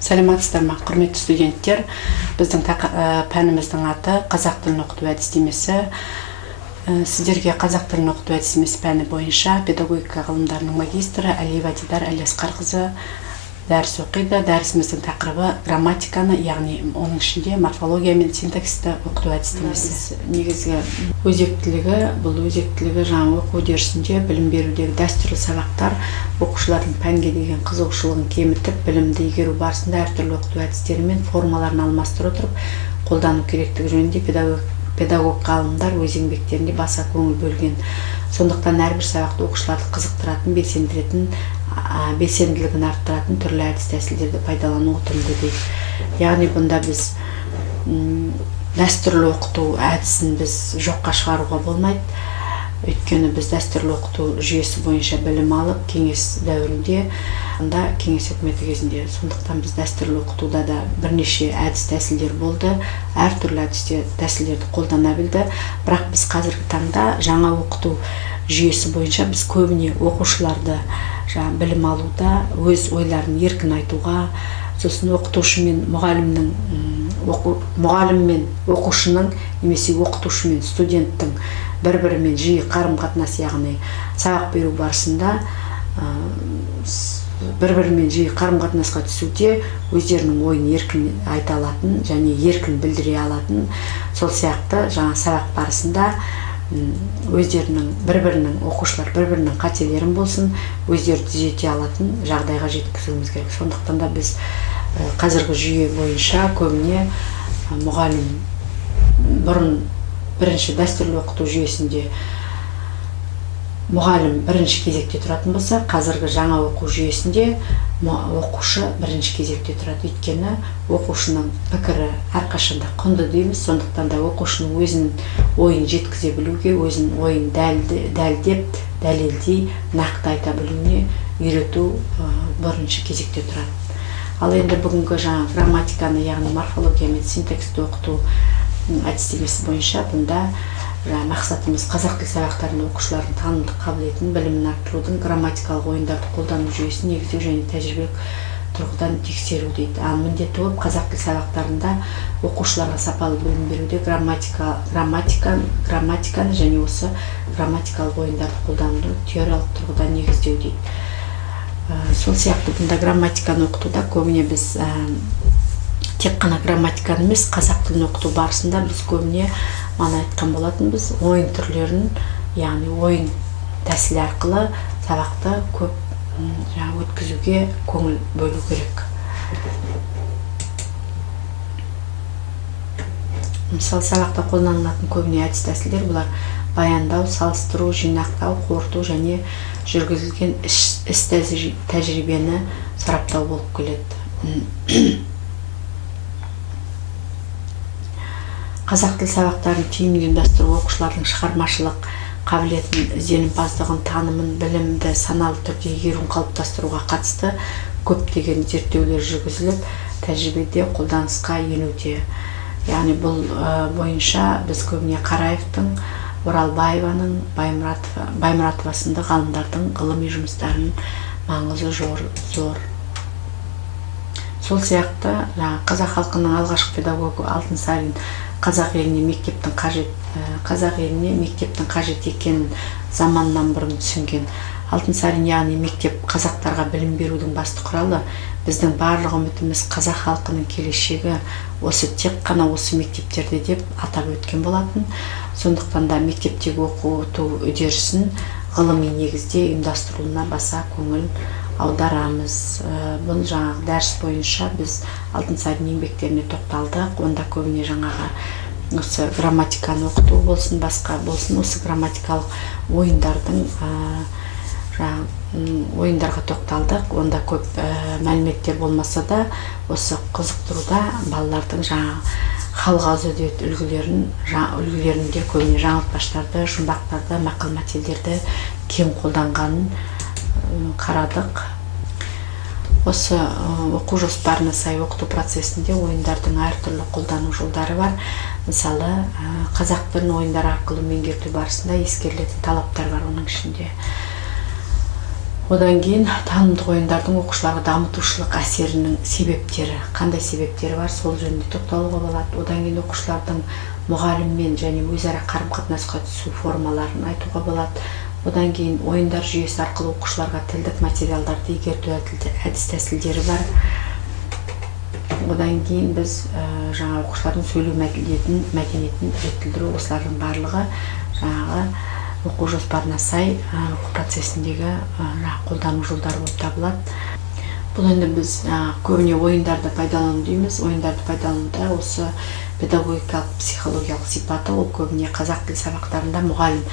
Саламатсыздар ма, құрметті студенттер. Біздің пәніміздің аты қазақ тілін оқыту әдістемесі. Сіздерге қазақ тілін оқыту әдістемесі пәні бойынша педагогика ғылымдарының магистрі Әлиева Дидар Әлиасқарқызы дәріс оқиды. Дәрісіміздің тақырыбы грамматиканы, яғни оның ішінде морфология мен синтаксисті оқыту әдістемесі. Негізгі өзектілігі жаңа оқу үдерісінде білім берудегі дәстүрлі сабақтар оқушылардың пәнге деген қызығушылығын кемітіп, білімді игеру барысында әртүрлі оқыту әдістері мен формаларын алмастыра отырып қолдану керектігі жөнінде педагог ғалымдар өз еңбектерінде баса көңіл бөлген. Сондықтан әрбір сабақты оқушыларды қызықтыратын, белсенділігін арттыратын түрлі әдіс тәсілдерді пайдалану ұтымды дейді. Яғни бұнда біз дәстүрлі оқыту әдісін біз жоққа шығаруға болмайды. Өйткені біз дәстүрлі оқыту жүйесі бойынша білім алып, кеңес дәуірінде, кеңес үкіметі кезінде. Сондықтан біз дәстүрлі оқытуда да бірнеше әдіс тәсілдер болды. Әртүрлі әдіс тәсілдерді қолдана білді. Бірақ біз қазіргі таңда жаңа оқыту жүйесі бойынша біз көбіне оқушыларды білім алуда өз ойларын еркін айтуға, сосын оқытушы мен мұғалім мен оқушының немесе оқытушы мен студенттің бір-бірімен жиі қарым-қатынас, яғни сабақ беру барысында бір-бірімен жиі қарым-қатынасқа түсуде өздерінің ойын еркін айта алатын және еркін білдіре алатын, сол сияқты жаңа сабақ барысында өздерінің оқушылар бір-бірінің қателерін болсын, өздері түзете алатын жағдайға жеткізуіміз керек. Сондықтан да біз қазіргі жүйе бойынша көбіне мұғалім бұрын бірінші дәстүрлі оқыту жүйесінде мұғалім бірінші кезекте тұратын болса, қазіргі жаңа оқу жүйесінде оқушы бірінші кезекте тұрады. Өйткені оқушының пікірі әрқашанда құнды дейміз. Сондықтан да оқушының өзінің ойын жеткізе білуге, өзінің ойын дәлдеп, дәлелдей, нақты айта білуіне үйрету бірінші кезекте тұрады. Ал енді бүгінгі жаңа грамматиканы, яғни морфология мен синтаксисті оқыту әдістемесі бойынша бұнда мақсатымыз қазақ тіл сабақтарында оқушылардың танымдық қабілетін, білімін арттырудың грамматикалық ойындарды қолдану жүйесін негіздеу және тәжірибелік тұрғыдан тексеру дейді. Ал міндеті болып қазақ тіл сабақтарында оқушыларға сапалы білім беруде грамматиканы және осы грамматикалық ойындарды қолдануды теориялық тұрғыдан негіздеу дейді. Сол сияқты бұнда грамматиканы оқытуда көбіне біз тек қана грамматиканы емес, қазақ тілін оқыту барысында біз көбіне айтқан болатынбыз, ойын түрлерін, яғни ойын тәсілі арқылы сабақты көп өткізуге көңіл бөлу керек. Мысалы, сабақта қолданылатын көбіне әдіс тәсілдер бұлар баяндау, салыстыру, жинақтау, қорыту және жүргізілген іс тәжірибені сараптау болып келеді. Қазақ тіл сабақтарын тиімді ұйымдастыру оқушылардың шығармашылық қабілетін, ізденімпаздығын, танымын, білімді саналы түрде игеруін қалыптастыруға қатысты көптеген зерттеулер жүргізіліп, тәжірибеде қолданысқа енуде. Яғни бұл бойынша біз көбіне Қараевтың, Оралбаеваның, Баймұратова сынды ғалымдардың ғылыми жұмыстарының маңызы зор. Сол сияқты қазақ халқының алғашқы педагогы Алтынсарин қазақ еліне мектептің қажет екенін заманнан бұрын түсінген. Алтынсарин, яғни мектеп қазақтарға білім берудің басты құралы. Біздің барлық үмітіміз қазақ халқының келешегі тек қана осы мектептерде деп атап өткен болатын. Сондықтан да мектептегі оқыту үдерісін ғылыми негізде ұйымдастырылуына баса көңіл аударамыз. Бұл жаңағы дәріс бойынша біз Алтынсарин еңбектеріне тоқталдық. Онда көбіне жаңағы осы грамматиканы оқыту болсын, басқа болсын, осы грамматикалық ойындарға тоқталдық. Онда көп мәліметтер болмаса да, осы қызықтыруда балалардың халық ауыз әдебиеті үлгілерінде көбіне жаңылтпаштарды, жұмбақтарды, мақал-мәтелдерді кең қолданғанын қарадық. Осы оқу жоспарына сай оқыту процесінде ойындардың әртүрлі қолдану жолдары бар. Мысалы, қазақ тілін ойындар арқылы меңгерту барысында ескерілетін талаптар бар оның ішінде. Одан кейін танымдық ойындардың оқушыларға дамытушылық әсерінің себептері, қандай себептері бар, сол жөнінде тоқталуға болады. Одан кейін оқушылардың мұғаліммен және өзара қарым-қатынасқа түсу формаларын айтуға болады. Одан кейін ойындар жүйесі арқылы оқушыларға тілдік материалдарды игерту әдіс-тәсілдері бар. Одан кейін біз жаңа оқушылардың сөйлеу мәдениетін жетілдіру, осылардың барлығы жаңағы оқу жоспарына сай оқу процесіндегі қолдану жолдары болып табылады. Бұл енді біз көбіне ойындарды пайдалану дейміз. Ойындарды пайдалануда осы педагогикалық, психологиялық сипаты, ол көбіне қазақ тіл сабақтарында мұғалім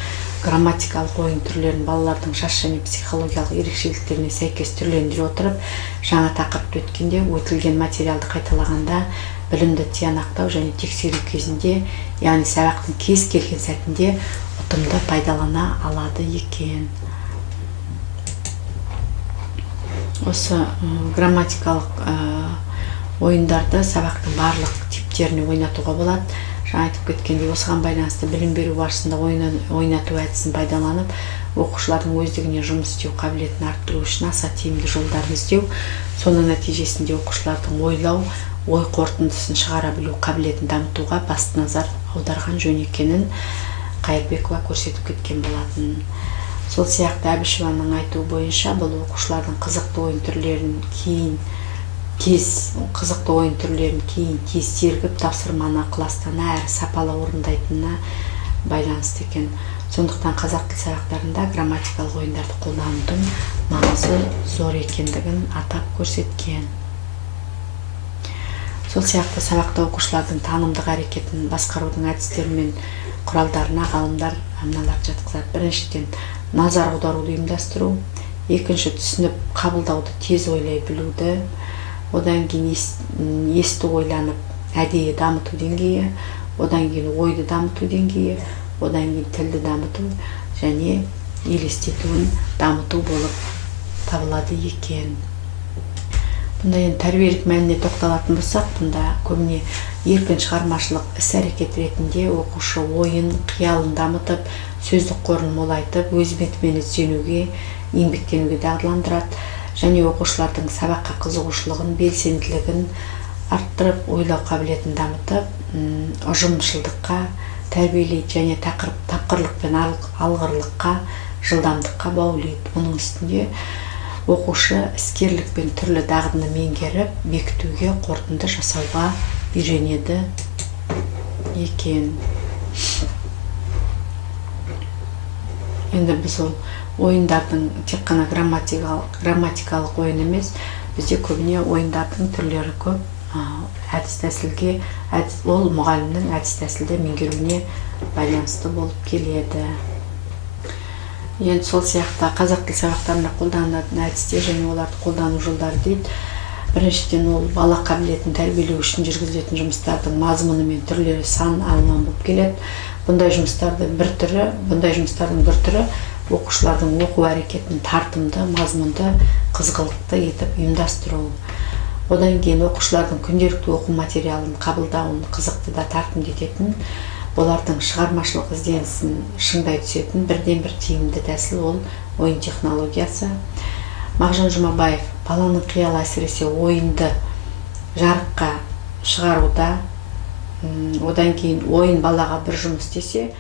грамматикалық ойын түрлерін балалардың жас және психологиялық ерекшеліктеріне сәйкес түрлендіре отырып, жаңа тақырыпты өткенде өтілген материалды қайталағанда білімді тиянақтау және тексеру кезінде, яғни сабақтың кез келген сәтінде ұтымды пайдалана алады екен. Осы грамматикалық ойындарды сабақтың барлық типтеріне ойнатуға болады. Жаңа айтып кеткендей, осыған байланысты білім беру барысында ойнату әдісін пайдаланып, оқушылардың өздігіне жұмыс істеу қабілетін арттыру үшін аса тиімді жолдарын іздеу, соның нәтижесінде оқушылардың ойлау, ой қорытындысын шығара білу қабілетін дамытуға басты назар аударған жөн екенін Қайырбекова көрсетіп кеткен болатын. Сол сияқты Әбішеваның айтуы бойынша, бұл оқушылардың қызықты ойын түрлерін кейін тез сергіп, тапсырманы ықыластана әрі сапалы орындайтынына байланысты екен. Сондықтан қазақ тіл сабақтарында грамматикалық ойындарды қолданудың маңызы зор екендігін атап көрсеткен. Сол сияқты сабақта оқушылардың танымдық әрекетін басқарудың әдістері мен құралдарына ғалымдар мыналарды жатқызады. Біріншіден, назар аударуды ұйымдастыру. Екінші, түсініп қабылдауды тез ойлай білуді. Одан кейін есті ойланып әдейі дамыту деңгейі. Одан кейін ойды дамыту деңгейі. Одан кейін тілді дамыту және елестетуін дамыту болып табылады екен. Бұнда енді тәрбиелік мәніне тоқталатын болсақ, бұнда көбіне еркін шығармашылық іс-әрекет ретінде оқушы ойын, қиялын дамытып, сөздік қорын молайтып, өз бетімен ізденуге, еңбектенуге дағдыландырады және оқушылардың сабаққа қызығушылығын, белсенділігін арттырып, ойлау қабілетін дамытып, ұжымшылдыққа тәрбиелейді және тапқырлық пен алғырлыққа, жылдамдыққа баулиды. Оның үстінде оқушы іскерлік пен түрлі дағдыны меңгеріп, бекітуге, қорытынды жасауға үйренеді екен. Енді біз ол ойындардың тек қана грамматикалық ойын емес, бізде көбіне ойындардың түрлері көп. Әдіс-тәсілге, ол мұғалімнің әдіс-тәсілді меңгеруіне байланысты болып келеді. Енді сол сияқты қазақ тіл сабақтарында қолданылатын әдістер және оларды қолдану жолдары дейді. Біріншіден, ол бала қабілетін тәрбиелеу үшін жүргізілетін жұмыстардың мазмұны мен түрлері сан алуан болып келеді. Бұндай жұмыстардың бір түрі оқушылардың оқу әрекетін тартымды, мазмұнды, қызғылықты етіп ұйымдастыру. Одан кейін оқушылардың күнделікті оқу материалын қабылдауын қызықты да тартымды ететін, олардың шығармашылық ізденісін шыңдай түсетін бірден-бір тиімді тәсіл ол ойын технологиясы. Мағжан Жұмабаев баланың қиялы әсіресе ойынды жарыққа шығаруда, одан кейін ойын балаға бір жұмыс десе,